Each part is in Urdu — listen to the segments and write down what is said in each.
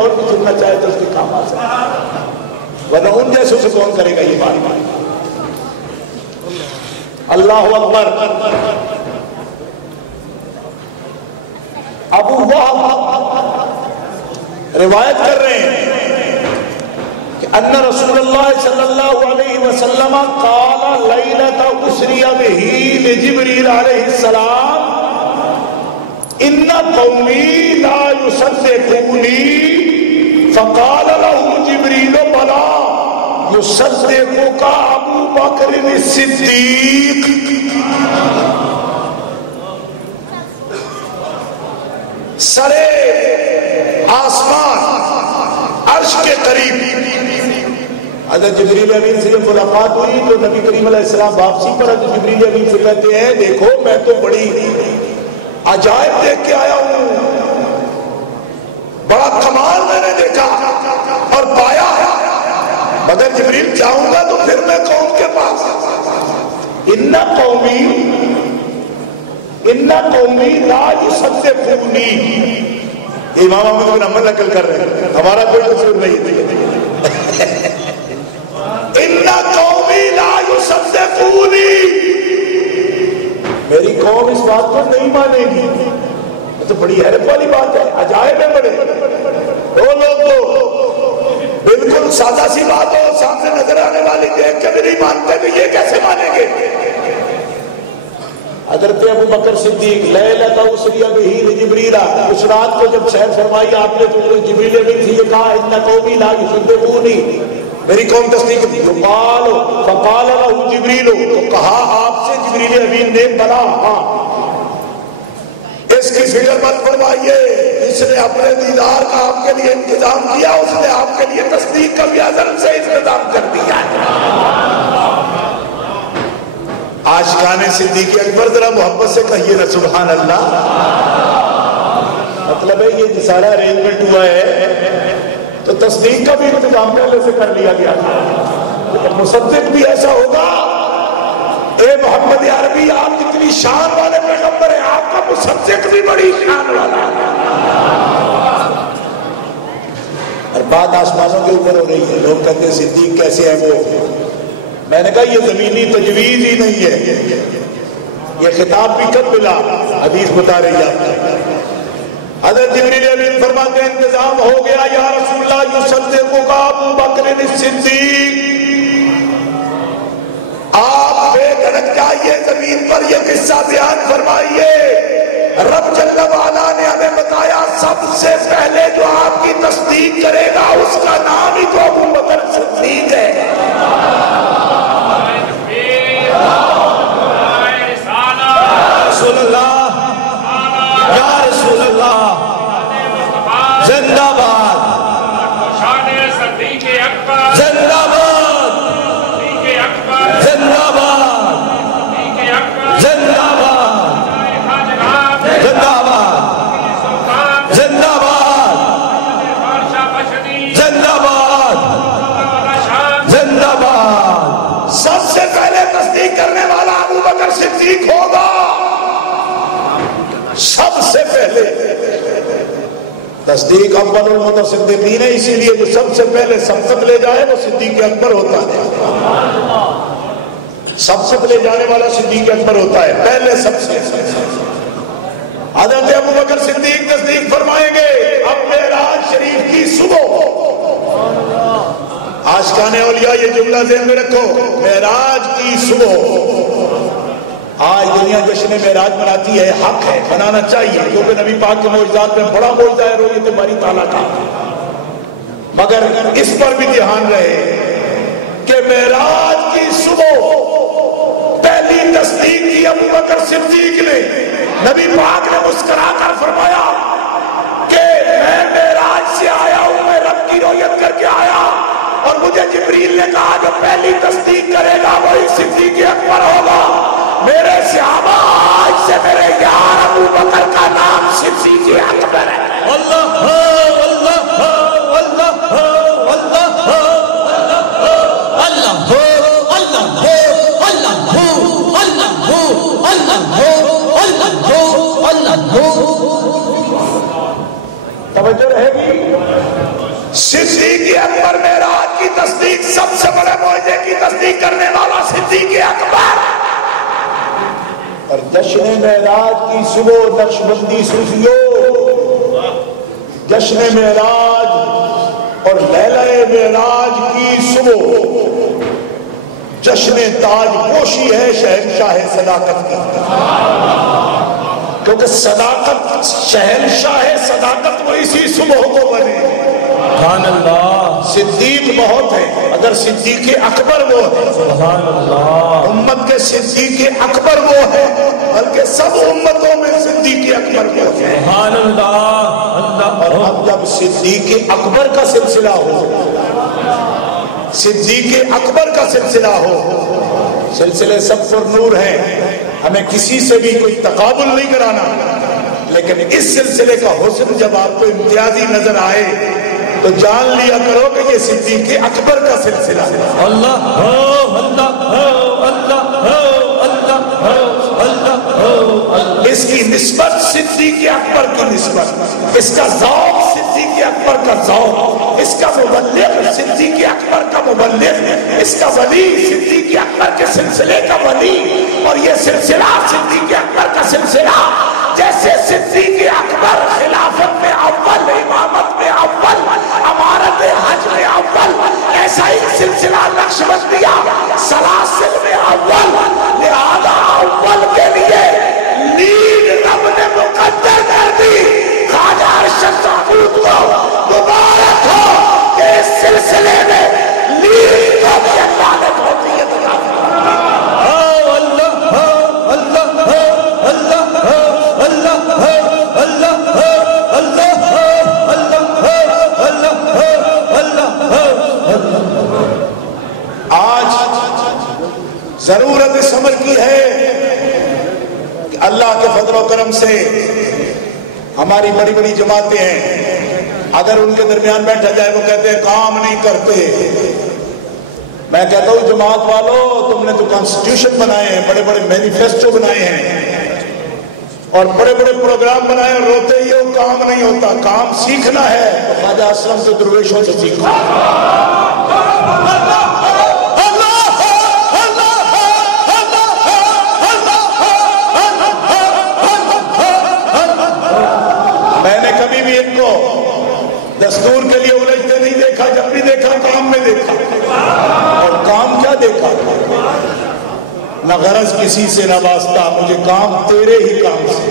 اور بھی سننا چاہے تو اس کے کام آ سکتا، ورنہ ان جیسوں سے کون کرے گا یہ بات؟ اللہ اکبر۔ ابو وہب روایت کر رہے ہیں کہ ان رسول اللہ صلی اللہ علیہ وسلم قال لیلۃ اسری بہ لجبریل علیہ السلام ان قومی لا یصدقونی فقال له جبریل بلا یصدقک ابو بکر الصدیق۔ سرے آسمان عرش کے قریب حضرت جبریل امین سے جب ملاقات ہوئی تو نبی کریم علیہ السلام واپسی پر حضرت جبریل امین سے کہتے ہیں دیکھو میں تو بڑی عجائب دیکھ کے آیا ہوں، بڑا کمال میں نے دیکھا اور پایا، مگر جبریل چاہوں گا تو پھر میں قوم کے پاس ان قومی لا یصدقونی۔ امام احمد بن حنبل نقل کر رہے ہیں، ہمارا کوئی قصور نہیں ہے۔ ان قومی لا یصدقونی، میری قوم اس بات کو نہیں مانے گی۔ تو بڑی حیرت والی بات ہے، عجائب ہے بڑے۔ وہ لوگ تو بالکل سادہ سی بات ہو سامنے نظر آنے والی دیکھ کے بھی نہیں مانتے، تو یہ کیسے مانیں گے؟ حضرت ابو بکر صدیق لیلۃ اسری بہ لجبریل، اس رات کو جب سیر فرمائی آپ نے تو جبریل امین سے یہ کہا ان قومی لا یصدقونی، میری قوم تصدیق دی۔ فقال له جبریل، تو کہا آپ سے جبریل امین نے بلا، ہاں اس کی فکر مت فرمائیے، اس نے اپنے دیدار کا آپ کے لیے انتظام کیا، اس نے آپ کے لیے تصدیق کا بھی ازل سے انتظام کر دیا ہے۔ عاشقان صدیق اکبر ذرا محبت سے کہیے نا سبحان اللہ۔ مطلب ہے یہ سارا ارینجمنٹ ہوا ہے تو تصدیق کا بھی انتظام پہلے سے کر لیا گیا تھا۔ مصدق بھی ایسا ہوگا، اے محمد عربی آپ جتنی شان والے پیغمبر ہیں آپ کا مصدق بھی بڑی شان والا ہے۔ اور بات آسمانوں کے اوپر ہو رہی ہے، لوگ کہتے ہیں صدیق کیسے ہے وہ، میں نے کہا یہ زمینی تجویز ہی نہیں ہے، یہ خطاب بھی کب ملا؟ حدیث بتا رہی ہے۔ حضرت جبریل امین فرماتے ہیں انتظام ہو گیا یا رسول اللہ یصدقک ابو بکر الصدیق، آپ بے دھڑک جائیے زمین پر یہ قصہ بیان فرمائیے، رب جل وعلا نے ہمیں بتایا سب سے پہلے جو آپ کی تصدیق کرے گا اس کا نام ہی تو ابو بکر صدیق ہے۔ رسول اللہ یا رسول اللہ زندہ باد، زندہ باد، زندہ باد، زندہ باد، زندہ باد، زندہ باد، زندہ باد، زندہ باد۔ سب سے پہلے تصدیق کرنے والا ابو بکر صدیق ہوگا، سب سے پہلے۔ تصدیق اول المتصدقین ہے، اسی لیے جو سب سے پہلے سبقت لے جائے وہ صدیق اکبر ہوتا ہے، سبقت لے جانے والا صدیق اکبر ہوتا ہے پہلے سب سے۔ حضرت ابو بکر صدیق تصدیق فرمائیں گے اب معراج شریف کی صبح، عاشقان اولیاء یہ جملہ ذہن میں رکھو، معراج کی صبح۔ آج دنیا جشن معراج مناتی ہے، حق ہے، منانا چاہیے، کیونکہ نبی پاک کے معجزات میں بڑا معجزہ ہے رؤیت باری تعالیٰ کا، مگر اس پر بھی دھیان رہے کہ معراج کی صبح پہلی تصدیق کی ابو بکر صدیق نے، نبی پاک نے مسکرا کر فرمایا کہ میں معراج سے آیا ہوں، میں رب کی رؤیت کر کے آیا، اور مجھے جبریل نے کہا جو پہلی تصدیق کرے گا وہی صدیق اکبر ہوگا۔ میرے صحابہ آج سے میرے یار ابو بکر کا نام صدیق اکبر ہے۔ اللہ اللہ اللہ اللہ اللہ اللہ اللہ توجہ رہے گی۔ بندی کرنے والا صدیق اکبر. اور جشن معراج کی صبح نقش بندی صوفیوں، جشن معراج اور لیلہ معراج کی صبح جشن تاج پوشی ہے شہنشاہ صداقت کی. کیونکہ صداقت، شہنشاہ صداقت وہ اسی صبح کو بنے. سبحان اللہ. صدیق بہت ہے، اگر صدیق اکبر وہ ہے، سبحان اللہ، امت کے صدیق اکبر وہ ہے، بلکہ سب امتوں میں صدیق اکبر وہ ہے. سبحان اللہ. اور اب جب صدیق اکبر کا سلسلہ ہو، صدیق اکبر کا سلسلہ ہو، سلسلے سب پر نور ہیں، ہمیں کسی سے بھی کوئی تقابل نہیں کرانا، لیکن اس سلسلے کا حسن جب آپ کو امتیازی نظر آئے تو جان لیا کرو کہ یہ صدیق اکبر کا سلسلہ ہے. اللہ اللہ اللہ. اس کی نسبت صدیق اکبر کی نسبت، اس کا ذوق صدیق اکبر کا ذوق، اس کا مبلغ صدیق اکبر کا مبلغ، اس کا ولی صدیق اکبر کے سلسلے کا ولی. اور یہ سلسلہ صدیق اکبر کا سلسلہ، جیسے صدیق اکبر خلافت میں اول، امامت میں اول، امارت حج میں اول، ایسا ہی سلسلہ نقشبندیہ سلاسل میں اول. لہذا اول کے لیے لیڈ رب نے مقدر کر دی. خواجہ ارشد محمود کو مبارک ہو کہ اس سلسلے میں لیڈ کو بھی اللہ نے توفیق عطا فرمائی. ضرورت اس عمل کی ہے کہ اللہ کے فضل و کرم سے ہماری بڑی بڑی جماعتیں ہیں، اگر ان کے درمیان بیٹھا جائے وہ کہتے ہیں کام نہیں کرتے. میں کہتا ہوں جماعت والوں، تم نے تو کانسٹیٹیوشن بنائے ہیں، بڑے بڑے مینیفیسٹو بنائے ہیں اور بڑے بڑے پروگرام بنائے ہیں، روتے ہی ہو کام نہیں ہوتا. کام سیکھنا ہے تو خواجہ اسلم سے، درویشوں سے سیکھو. کبھی بھی ان کو دستور کے لیے الجھتے نہیں دیکھا، جب بھی دیکھا کام میں دیکھا. اور کام کیا دیکھا؟ نہ غرض کسی سے نہ واسطہ، مجھے کام تیرے ہی کام سے،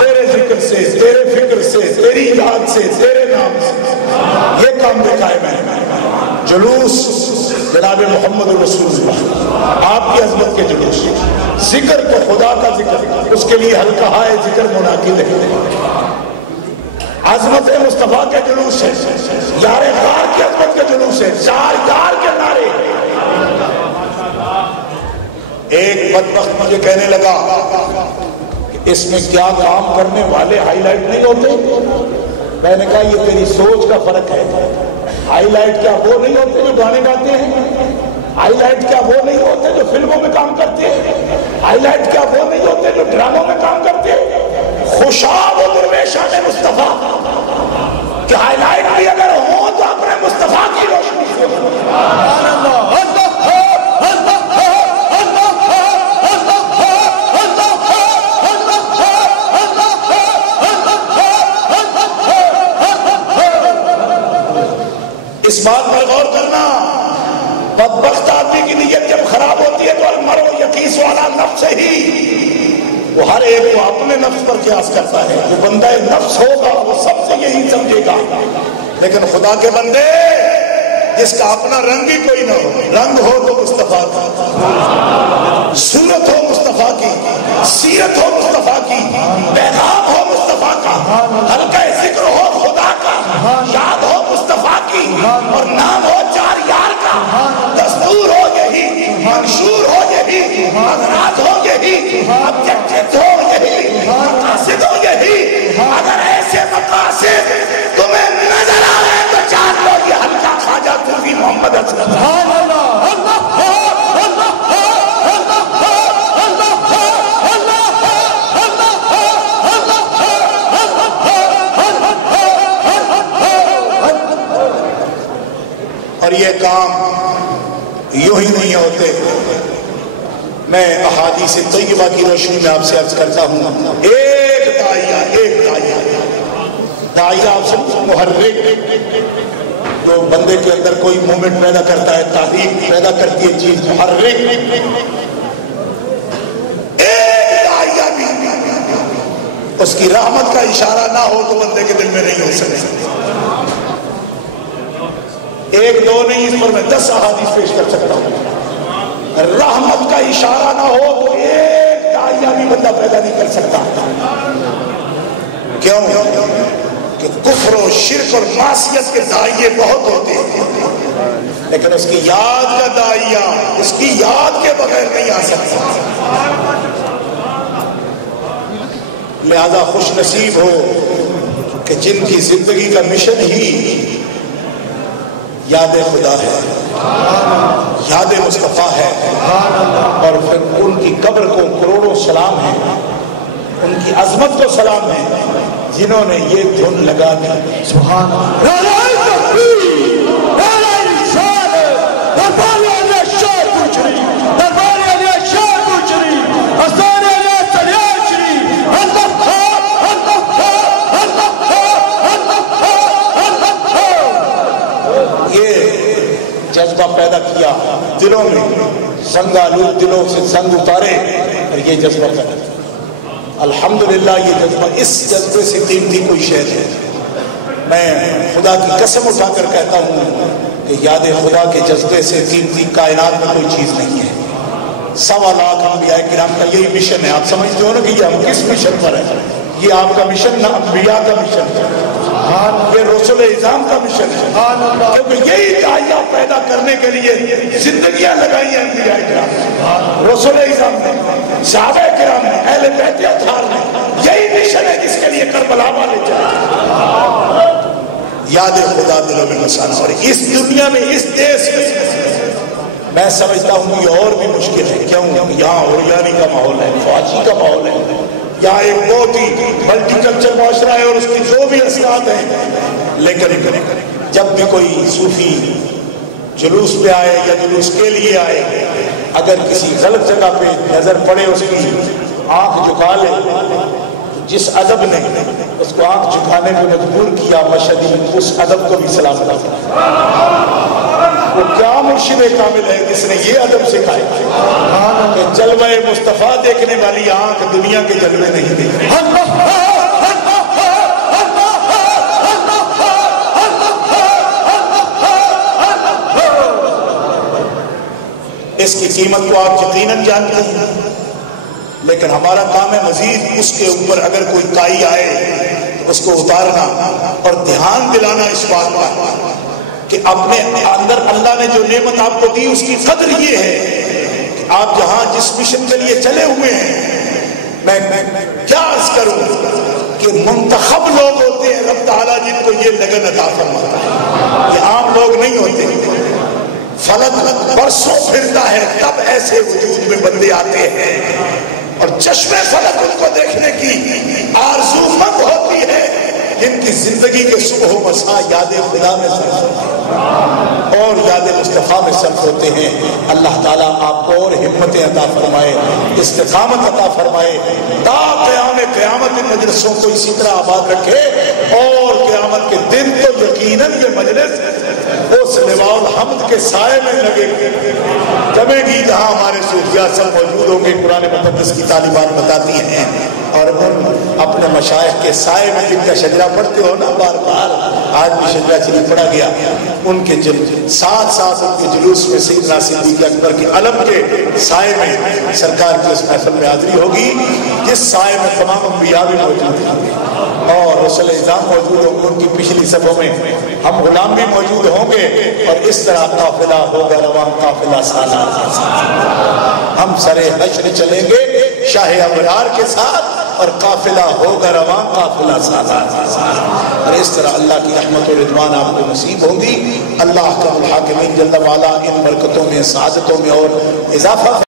تیرے ذکر سے، تیرے فکر سے، تیری یاد سے، تیرے نام سے، یہ کام دیکھا ہے میں نے. جلوس جناب محمد رسول اللہ، آپ کی عظمت کے جلوس، ذکر تو خدا کا ذکر، اس کے لیے ہلکا ہے ذکر منعقد ہے. عظمت مصطفیٰ کے جلوس ہے، یار غار کی عظمت کے جلوس ہے، چار یار کے نعرے. ایک بدبخت مجھے کہنے لگا کہ اس میں کیا کام کرنے والے ہائی لائٹ نہیں ہوتے؟ میں نے کہا یہ تیری سوچ کا فرق ہے. ہائی لائٹ کیا وہ نہیں ہوتے جو گانے گاتے ہیں؟ ہائی لائٹ کیا وہ نہیں ہوتے جو فلموں میں کام کرتے ہیں؟ ہائی لائٹ کیا وہ نہیں ہوتے جو ڈراموں میں کام کرتے ہیں؟ خوشاب و درویشان مصطفیٰ کہ ہائی لائٹ بھی اگر ہو تو اپنے مصطفیٰ کی روشنی سے. اس بات پر غور کرنا، بدبخت آدمی کی نیت جب خراب ہوتی ہے تو المرء یقیس والا نفس ہی، وہ ہر ایک کو اپنے نفس پر قیاس کرتا ہے. جو بندہ نفس ہوگا وہ سب سے یہی سمجھے گا. لیکن خدا کے بندے جس کا اپنا رنگ ہی کوئی نہ ہو، رنگ ہو تو مصطفیٰ کا، صورت ہو مصطفیٰ کی، سیرت ہو مصطفیٰ کی، پیغام ہو مصطفیٰ کا، ہلکا ذکر ہو خدا کا، یاد ہو مصطفیٰ کی، اور نام ہو چار یار کا، دستور ہو یہی، منشور ہو یہی، اغراض ہو یہی، آبجیکٹس ہو یہی، مقاصد ہو یہی. اگر ایسے مقاصد تمہیں نظر آ رہے تو جان لو یہ ہلکا خواجہ صوفی محمد اسلم. اور یہ کام یوں ہی نہیں ہوتے. میں احادیث طیبہ کی روشنی میں آپ سے عرض کرتا ہوں، ایک داعیہ آپ سے محرک، جو بندے کے اندر کوئی مومنٹ پیدا کرتا ہے، تحریک پیدا کرتی ہے چیز، محرک. ایک داعیہ بھی اس کی رحمت کا اشارہ نہ ہو تو بندے کے دل میں نہیں ہو سکتا. ایک دو نہیں، اس پر میں 10 احادیث پیش کر سکتا ہوں. رحمت کا اشارہ نہ ہو تو ایک داعیہ بھی بندہ پیدا نہیں کر سکتا. کیوں؟ کہ کفر و شرک اور معصیت کے داعیے بہت ہوتے ہیں، لیکن اس کی یاد کا داعیہ اس کی یاد کے بغیر نہیں آ سکتا. لہذا خوش نصیب ہو کہ جن کی زندگی کا مشن ہی یاد خدا ہے، یاد مصطفیٰ ہے، اور پھر ان کی قبر کو کروڑوں سلام ہے، ان کی عظمت کو سلام ہے جنہوں نے یہ دھن لگا دی. سبحان اللہ. جذبہ پیدا کیا دلوں میں، زنگ آلود دلوں سے زنگ اتارے اور یہ جذبہ پیدا کیا. الحمدللہ یہ جذبہ، اس جذبے سے قیمتی کوئی شے ہے. میں خدا کی قسم اٹھا کر کہتا ہوں کہ یاد خدا کے جذبے سے قیمتی کائنات میں کوئی چیز نہیں ہے. 1.25 لاکھ انبیاء کرام کا یہی مشن ہے. آپ سمجھتے ہو نا کہ یہ ہم کس مشن پر ہیں؟ یہ آپ کا مشن نہ انبیاء کا مشن ہے، یہ رسول اعظام کا مشن ہے. کیونکہ یہی داعیہ پیدا کرنے کے لیے زندگیاں لگائی ہیں انبیاء کرام، رسول اعظام نے، صحابہ کرام نے، اہل بیت اطہار نے. یہی مشن ہے جس کے لیے کربلا والے جائے. یاد خدا دلوں میں بسانا. اور اس دنیا میں، اس دیش میں میں سمجھتا ہوں یہ اور بھی مشکل ہے. کیوں؟ یہاں اوریانی کا ماحول ہے، فوجی کا ماحول ہے. یہاں ایک بہت ہی ملٹی کلچر معاشرہ ہے اور اس کی جو بھی اثرات ہیں. لیکن جب بھی کوئی صوفی جلوس پہ آئے یا جلوس کے لیے آئے، اگر کسی غلط جگہ پہ نظر پڑے اس کی آنکھ جھکا لے، جس ادب نے اس کو آنکھ جھکانے پہ مجبور کیا مشہدی، اس ادب کو بھی سلام کرتا. وہ کیا مرشد کامل ہے جس نے یہ ادب سکھایا کہ جلوہ مصطفیٰ دیکھنے والی آنکھ دنیا کے جلوے نہیں دیکھتی. اس کی قیمت کو آپ یقیناً جانتے ہیں، لیکن ہمارا کام ہے مزید اس کے اوپر اگر کوئی کائی آئے تو اس کو اتارنا اور دھیان دلانا اس بات کا کہ اپنے اندر اللہ نے جو نعمت آپ کو دی اس کی قدر یہ ہے کہ آپ جہاں جس مشن کے لیے چلے ہوئے ہیں. میں کیا عرض کروں کہ منتخب لوگ ہوتے ہیں رب تعالیٰ جن کو یہ لگن عطا فرماتا ہے. یہ عام لوگ نہیں ہوتے. فلک برسوں پھرتا ہے تب ایسے وجود میں بندے آتے ہیں اور چشمے فلک ان کو دیکھنے کی آرزو مند ہوتی ہے جن کی زندگی کے صبح و مساء یاد خدا میں صرف ہوتے ہیں اور یاد مصطفیٰ میں صرف ہوتے ہیں. اللہ تعالیٰ آپ کو اور ہمتیں عطا فرمائے، استقامت عطا فرمائے، تا قیامت ان مجلسوں کو اسی طرح آباد رکھے. اور قیامت کے دن تو یقیناً یہ مجلس اس لواء الحمد کے سائے میں لگے جمے گی جہاں ہمارے صوفیاء سب موجود ہوں گے. قرآن مقدس کی تعلیمات بتاتی ہیں اور ان اپنے مشائخ کے سائے میں جن کا شجرہ پڑھتے ہو نا بار بار، آج بھی شجرہ شریف پڑھا گیا، ان کے ساتھ ساتھ ان کے جلوس میں سیدنا صدیق اکبر کے علم کے سائے میں سرکار کی اس محفل میں حاضری ہوگی جس سائے میں تمام انبیاء بھی موجود ہیں اور رسول اعظام موجود ہوں گے. ان کی پچھلی صفوں میں ہم غلام بھی موجود ہوں گے اور اس طرح قافلہ ہوگا رواں قافلہ سالار. ہم سرے حشر چلیں گے شاہ ابرار کے ساتھ اور قافلہ ہوگا رواں قافلہ سالار. اور اس طرح اللہ کی رحمت و رضوان آپ کو نصیب ہوگی. اللہ کا الحاکمین جل وعلا ان برکتوں میں، سعادتوں میں اور اضافہ